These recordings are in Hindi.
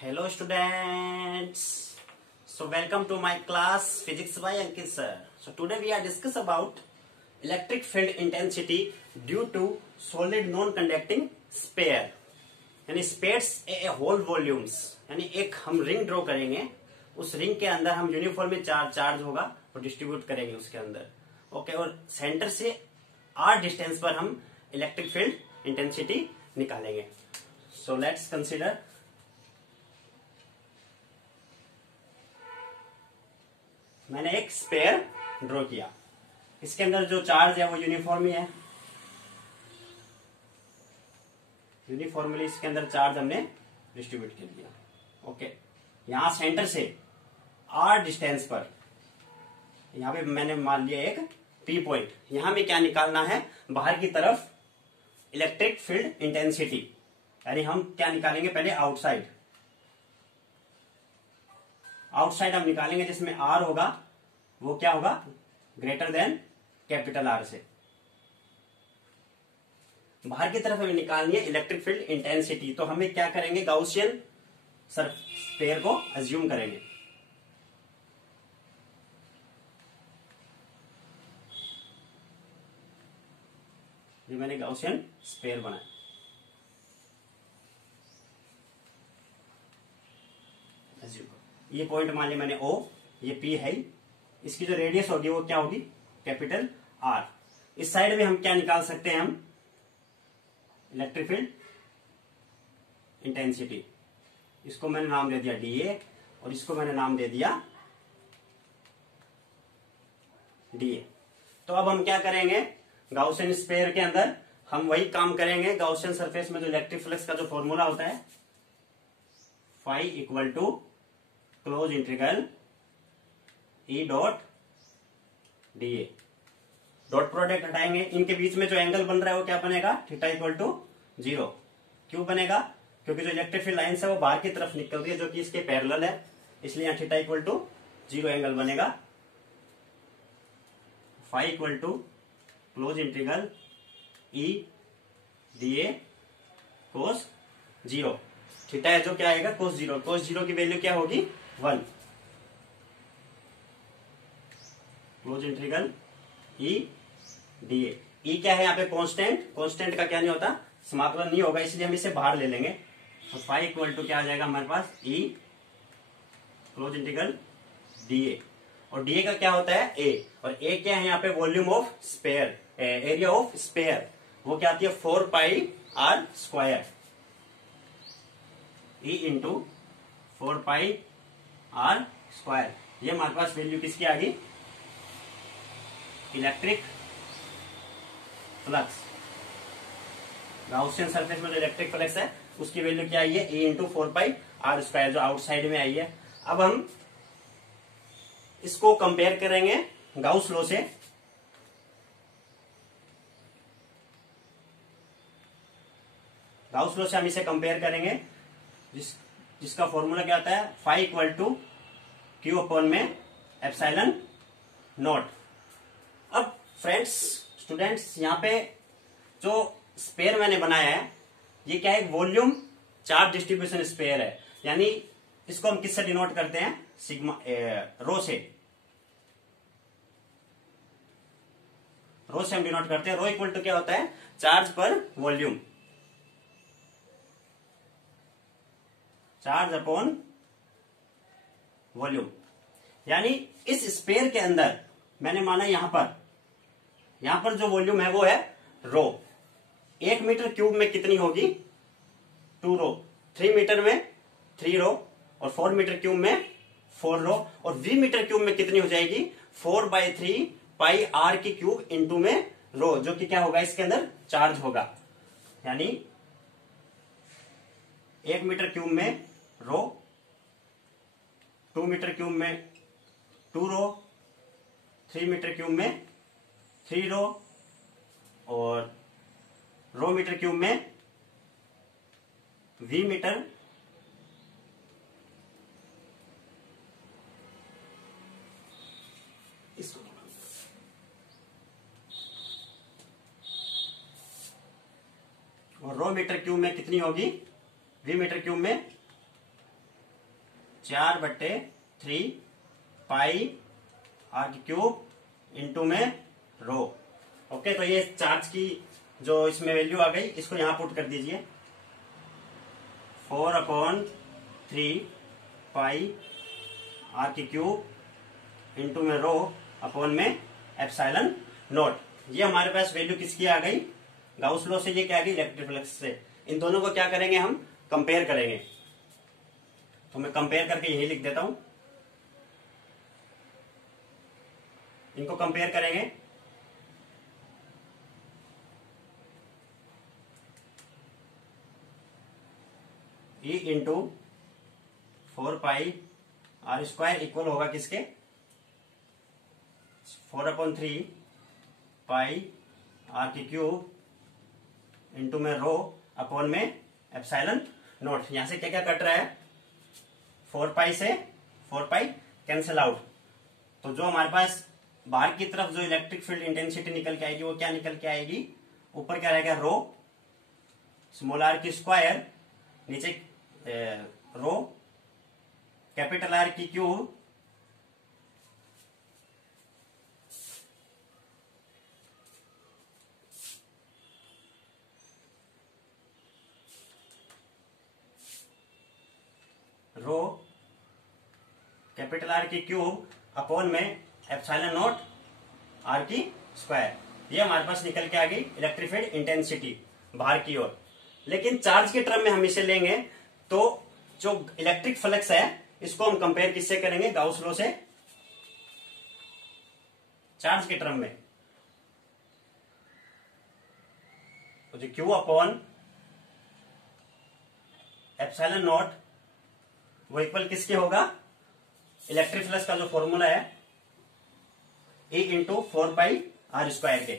Hello students. So welcome to my class Physics by Ankit sir. So today we are discuss about electric field intensity due to solid non-conducting sphere. यानी स्पेयर्स ए होल वॉल्यूम्स, यानी एक हम रिंग ड्रॉ करेंगे, उस रिंग के अंदर हम यूनिफॉर्मली चार्ज होगा और डिस्ट्रीब्यूट करेंगे उसके अंदर. ओके, और सेंटर से आर डिस्टेंस पर हम इलेक्ट्रिक फील्ड इंटेंसिटी निकालेंगे. So let's consider. मैंने एक स्पेयर ड्रॉ किया, इसके अंदर जो चार्ज है वो यूनिफॉर्मली है. यूनिफॉर्मली इसके अंदर चार्ज हमने डिस्ट्रीब्यूट कर दिया. ओके, यहां सेंटर से आर डिस्टेंस पर यहां पे मैंने मान लिया एक पी पॉइंट. यहां में क्या निकालना है, बाहर की तरफ इलेक्ट्रिक फील्ड इंटेंसिटी. यानी हम क्या निकालेंगे, पहले आउटसाइड हम निकालेंगे, जिसमें आर होगा वो क्या होगा, ग्रेटर देन कैपिटल आर से. बाहर की तरफ हमें निकालनी है इलेक्ट्रिक फील्ड इंटेंसिटी. तो हमें क्या करेंगे, गाउसियन स्फीयर को अज्यूम करेंगे. ये मैंने गाउसियन स्फीयर बनाया. ये पॉइंट मान लिया मैंने O, ये P है. इसकी जो रेडियस होगी वो क्या होगी, कैपिटल R. इस साइड में हम क्या निकाल सकते हैं, हम इलेक्ट्रिक फील्ड इंटेंसिटी. इसको मैंने नाम दे दिया dA और इसको मैंने नाम दे दिया dA. तो अब हम क्या करेंगे, गाउसियन स्फीयर के अंदर हम वही काम करेंगे. गाउसियन सरफेस में जो इलेक्ट्रिक फ्लक्स का जो फॉर्मूला होता है, phi equal to close integral E dot dA. Dot product हटाएंगे, इनके बीच में जो एंगल बन रहा है वो क्या बनेगा, थीटा इक्वल टू 0. क्यों बनेगा, क्योंकि जो इलेक्ट्रिक फील्ड लाइन है वो बाहर की तरफ निकल रही है, जो कि इसके पैरेलल है, इसलिए यहां थीटा इक्वल टू 0 एंगल बनेगा. Phi equal to close integral E dA cos 0. Theta है जो क्या आएगा, कोस 0. कोस 0 की वैल्यू क्या होगी, 1. Close integral E dA. E क्या है यहाँ पे, कांस्टेंट. कांस्टेंट का क्या नहीं होता, समाकलन नहीं होगा, इसलिए हम इसे बाहर ले लेंगे. तो फाई इक्वल टू क्या आ जाएगा हमारे पास, E क्लोज इंटीग्रल dA. और dA का क्या होता है, A. और A क्या है यहाँ पे, volume of sphere, area of sphere. वो क्या आती है, 4 pi R square. E into 4 pi R square. ये हमारे पास वैल्यू किसकी आ गई, इलेक्ट्रिक फ्लक्स. गाउसियन सरफेस में जो इलेक्ट्रिक फ्लक्स है उसकी वैल्यू क्या आई है, E into 4 pi R square, जो आउटसाइड में आई है. अब हम इसको कंपेयर करेंगे गाउस लॉ से. गाउस लॉ से हम इसे कंपेयर करेंगे, जिसका फॉर्मूला क्या आता है, phi equal to Q upon में एप्सिलॉन नॉट. अब फ्रेंड्स, स्टूडेंट्स, यहाँ पे जो स्पेयर मैंने बनाया है ये क्या है, वॉल्यूम चार्ज डिस्ट्रीब्यूशन स्पेयर है. यानी इसको हम किससे डिनोट करते हैं, सिग्मा, रो से. रो से हम डिनोट करते हैं. रो इक्वल टू क्या होता है, चार्ज पर वॉल्यूम, चार्ज अपॉन वॉल्यूम. यानी इस स्पेयर के अंदर मैंने माना यहां पर जो वॉल्यूम है वो है रो. 1 मीटर क्यूब में कितनी होगी, 2 रो. 3 मीटर में 3 रो और 4 मीटर क्यूब में 4 रो. और V मीटर क्यूब में कितनी हो जाएगी, 4/3 पाई R की क्यूब इंटू में रो, जो कि क्या होगा, इसके अंदर चार्ज होगा. यानी 1 मीटर क्यूब में रो, 2 मीटर क्यूब में 2 रो, 3 मीटर क्यूब में 3 रो और रो मीटर क्यूब में V मीटर. इसको और रो मीटर क्यूब में कितनी होगी, V मीटर क्यूब में 4/3 पाई आर क्यूब इंटू में रो। ओके, तो ये चार्ज की जो इसमें वैल्यू आ गई, इसको यहां पुट कर दीजिए। 4/3 पाई आर क्यूब इंटू में रो अपॉन में एप्सिलॉन नॉट। ये हमारे पास वैल्यू किसकी आ गई? गाउस लॉ से ये क्या आ गई? इलेक्ट्रिक फ्लक्स से। इन दोनों को क्या करेंगे? हम कंपेयर करेंगे। तो मैं कंपेयर करके यही लिख देता हूं, इनको कंपेयर करेंगे। E into 4 pi are square equal होगा किसके? 4/3 पाई आर की क्यूब इंटू में रो अपॉन में एप्सिलॉन नॉट। यहां से क्या क्या कट रहा है? 4 पाई से 4 पाई कैंसिल आउट। तो जो हमारे पास बाहर की तरफ जो इलेक्ट्रिक फील्ड इंटेंसिटी निकल के आएगी वो क्या निकल के आएगी? ऊपर क्या रहेगा? रो स्मॉल आर की स्क्वायर, नीचे रो कैपिटल आर की क्यूब रो कैपिटल आर की क्यूब अपॉन में एप्सिलॉन नॉट आर की स्क्वायर। ये हमारे पास निकल के आ गई इलेक्ट्रिक फील्ड इंटेंसिटी बाहर की ओर। लेकिन चार्ज के टर्म में हम इसे लेंगे तो जो इलेक्ट्रिक फ्लक्स है इसको हम कंपेयर किससे करेंगे? गाउस लॉ से। चार्ज के टर्म में तो जो क्यू अपॉन एप्सिलॉन नॉट वो इक्वल किसके होगा? इलेक्ट्रिक फ्लक्स का जो फॉर्मूला है E into 4 pi are square के,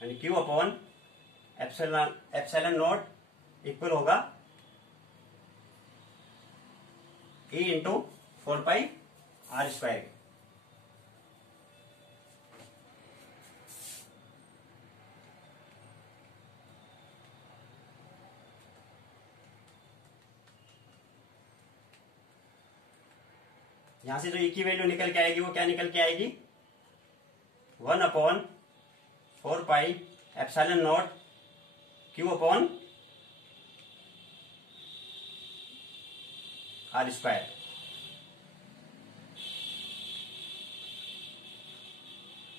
यानी Q upon epsilon naught equal होगा E into 4 pi are square के। यहां से जो E की वैल्यू निकल के आएगी वो क्या निकल के आएगी? 1/4 pi epsilon naught Q upon R square.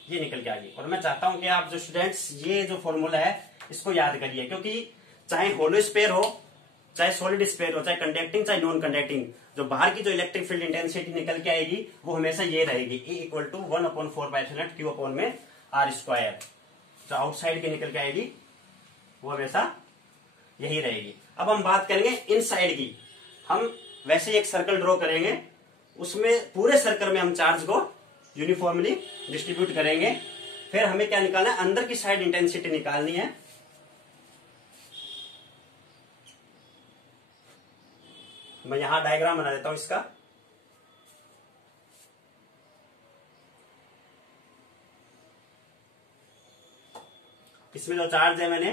ये निकल के आ गई। और मैं चाहता हूं कि आप जो स्टूडेंट्स ये जो फॉर्मूला है इसको याद करिए, क्योंकि चाहे होलो स्फीयर हो, चाहे सॉलिड स्फीयर हो, चाहे कंडक्टिंग चाहे नॉन कंडक्टिंग, जो बाहर की जो इलेक्ट्रिक फील्ड इंटेंसिटी निकल के आएगी वो हमेशा ये रहेगी, E equal to 1/4 pi epsilon q upon में आर स्क्वायर। जो आउटसाइड की निकल के आएगी वो हमेशा यही रहेगी। अब हम बात करेंगे इनसाइड की। हम वैसे एक सर्कल ड्रॉ करेंगे, उसमें पूरे सर्कल में हम चार्ज को यूनिफॉर्मली डिस्ट्रीब्यूट करेंगे। फिर हमें क्या निकालना है? अंदर की साइड इंटेंसिटी निकालनी है। मैं यहां डायग्राम बना देता हूं इसका। इसमें जो चार्ज है मैंने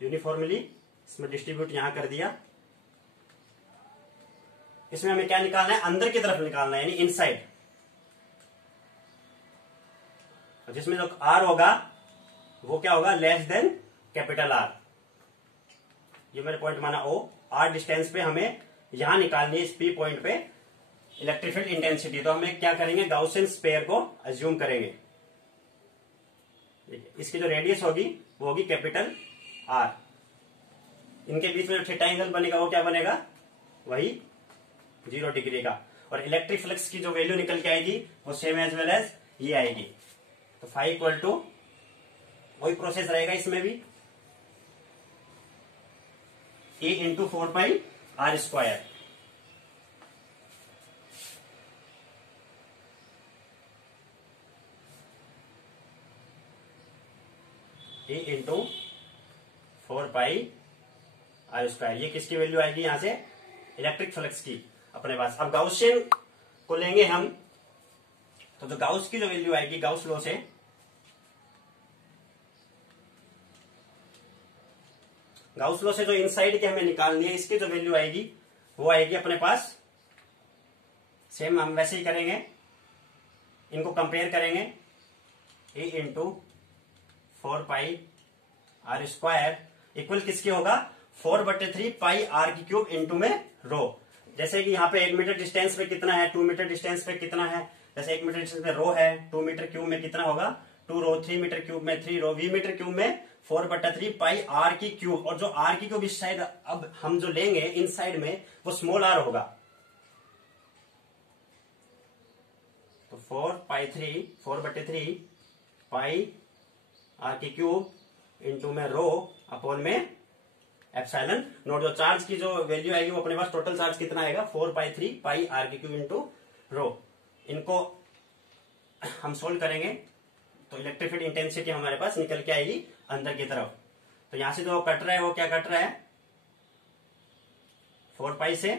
यूनिफॉर्मली इसमें डिस्ट्रीब्यूट यहां कर दिया। इसमें हमें क्या निकालना है? अंदर की तरफ निकालना है, यानी इनसाइड। जिसमें जो आर होगा वो क्या होगा? Less than capital R. ये मैंने पॉइंट माना O। आर डिस्टेंस पे हमें यहां निकालनी है, इस P पॉइंट पे इलेक्ट्रिक फील्ड इंटेंसिटी। तो हमें क्या करेंगे? गाउसियन स्पेयर को अज्यूम करेंगे। इसकी जो रेडियस होगी वो होगी कैपिटल आर। इनके बीच में जो थीटा एंगल बनेगा वो क्या बनेगा? वही 0 डिग्री का। और इलेक्ट्रिक फ्लक्स की जो वैल्यू निकल के आएगी वो सेम एज वेल एज ये आएगी। तो फाई इक्वल टू वही प्रोसेस रहेगा इसमें भी, E into 4 pi are square. E into 4 pi are square. ये किसकी वैल्यू आएगी? यहां से इलेक्ट्रिक फ्लक्स की अपने पास। अब गाउसियन को लेंगे हम, तो जो गाउस की जो वैल्यू आएगी गाउस लॉ से, गाउस लॉ से जो इनसाइड की हमें निकालनी है, इसकी जो वैल्यू आएगी वो आएगी अपने पास, सेम हम वैसे ही करेंगे, इनको कंपेयर करेंगे, ए इंटू 4πr² इक्वल किसके होगा, 4/3 पाई आर की क्यूब इंटू में रो। जैसे कि यहाँ पे 1 मीटर डिस्टेंस पे कितना है, 2 मीटर डिस्टेंस पे कितना है, जैसे 1 मीटर डिस्टेंस पे रो है, 2 मीटर क्यूब में कितना होगा 2 रो, 3 मीटर क्यूब में 3 रो, v मीटर क्यूब में 4/3 पाई आर की क्यूब। और जो आर की क्यूब इस साइड अब हम जो लेंगे इन साइड में वो स्मॉल आर होगा, तो 4/3 पाई आर की क्यूब इंटू में रो अपॉन में एप्सिलॉन नोट। जो चार्ज की जो वैल्यू आएगी वो अपने पास टोटल चार्ज कितना आएगा 4/3 पाई आर की क्यूब इंटू रो। इनको हम सोल्व करेंगे तो इलेक्ट्रिक फील्ड इंटेंसिटी हमारे पास निकल के आएगी अंदर की तरफ। तो यहां से जो कट रहा है वो क्या कट रहा है, 4π से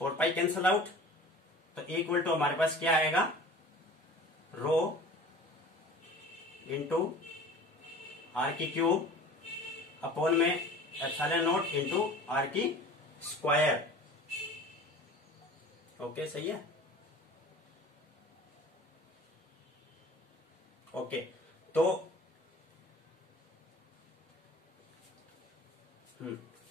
4π कैंसल आउट, तो इक्वल टू हमारे पास क्या आएगा, रो इंटू आर की क्यूब अपॉन में एप्सिलॉन नॉट इंटू आर की स्क्वायर। ओके सही है, ओके। तो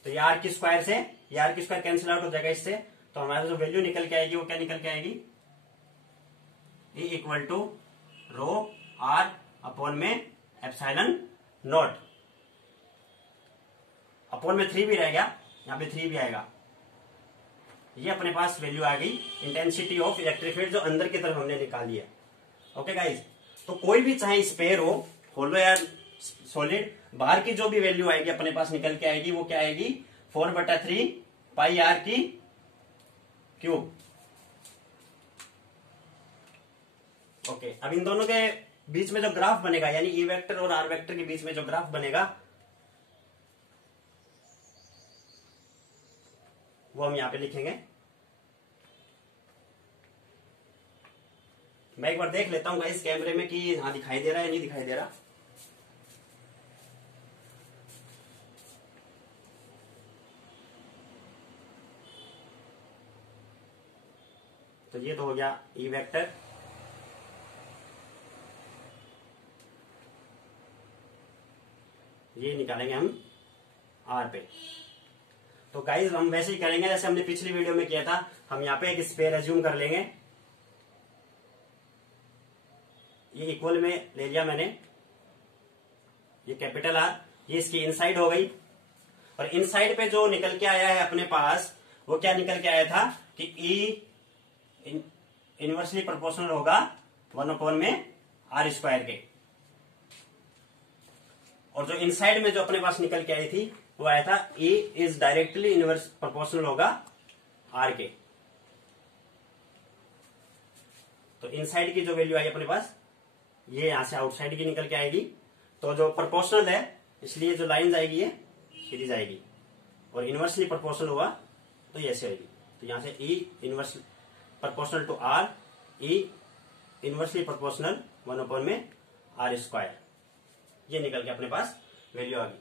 ये आर की स्क्वायर से ये आर की स्क्वायर कैंसिल आउट हो जाएगा इससे, तो हमारे जो वैल्यू निकल के आएगी वो क्या निकल के आएगी, A equal to rho R upon में एप्सिलॉन नॉट, अपॉन में 3 भी रहेगा, यहां पे 3 भी आएगा। ये अपने पास वैल्यू आ गई इंटेंसिटी ऑफ इलेक्ट्रिक फील्ड जो अंदर की तरफ हमने निकाली है। ओके गाइज, तो कोई भी चाहे स्पेयर हो, होलो या सॉलिड, बाहर की जो भी वैल्यू आएगी अपने पास निकल के आएगी वो क्या आएगी 4/3 पाई आर की क्यूब। ओके, अब इन दोनों के बीच में जो ग्राफ बनेगा, यानी ई वेक्टर और आर वेक्टर के बीच में जो ग्राफ बनेगा वो हम यहां पे लिखेंगे। मैं एक बार देख लेता हूं इस कैमरे में कि हाँ दिखाई दे रहा है नहीं दिखाई दे रहा। तो ये तो हो गया ई वेक्टर, ये निकालेंगे हम आर पे। तो गाइस हम वैसे ही करेंगे जैसे हमने पिछली वीडियो में किया था। हम यहाँ पे एक स्पेयर एज्यूम कर लेंगे, ये इक्वल में ले लिया मैंने, ये कैपिटल आर, ये इसकी इनसाइड हो गई। और इनसाइड पे जो निकल के आया है अपने पास वो क्या निकल के आया था कि ई इनवर्सली प्रोपोर्शनल होगा 1/में r² के। और जो इनसाइड में जो अपने पास निकल के आई थी वो आया था E is directly inverse proportional होगा R के। तो इनसाइड की जो वैल्यू आई अपने पास ये यहां से आउटसाइड की निकल के आएगी। तो जो प्रोपोर्शनल है इसलिए जो लाइन आएगी ये सीधी जाएगी, और इनवर्सली प्रोपोर्शनल हुआ तो ये ऐसे आएगी। तो यहां से E inverse proportional to R, E inversely proportional 1/में r², ये निकल के अपने पास वैल्यू आ गई।